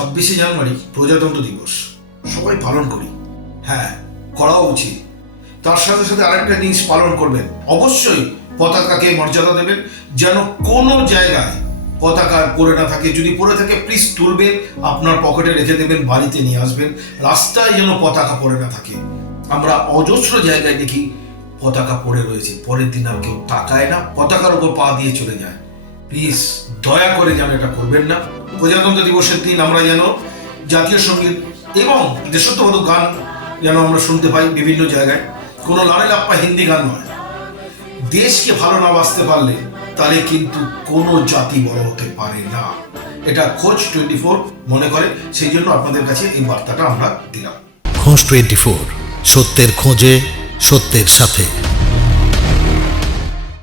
26 জানুয়ারি প্রজাতন্ত্র দিবস সবাই পালন করি। হ্যাঁ, করাও উচিত। তার সাথে সাথে আরেকটা জিনিস পালন করবেন, অবশ্যই পতাকাকে মর্যাদা দেবেন, যেন কোনো জায়গায় পতাকা পড়ে না থাকে। যদি পড়ে থাকে প্লিজ তুলবেন, আপনার পকেটে রেখে দেবেন, বাড়িতে নিয়ে আসবেন। রাস্তায় যেন পতাকা পড়ে না থাকে। আমরা অজস্র জায়গায় দেখি পতাকা পড়ে রয়েছে, পরের দিন আর কেউ তাকায় না, পতাকার উপর পা দিয়ে চলে যায়। প্লিজ দয়া করে যেন এটা করবেন না। প্রজাতন্ত্র দিবসের দিন আমরা যেন জাতীয় সঙ্গীত এবং দেশাত্মবোধক গান যেন আমরা শুনতে পাই বিভিন্ন জায়গায়। কোনো লালে লাপ্পা হিন্দি গান নয়। দেশকে ভালো না বাঁচতে পারলে তাহলে কিন্তু কোনো জাতি বড় হতে পারে না, এটা খোঁজ 24 মনে করে। সেই জন্য আপনাদের কাছে এই বার্তাটা আমরা দিলাম। খোঁজ 24, সত্যের খোঁজে, সত্যের সাথে।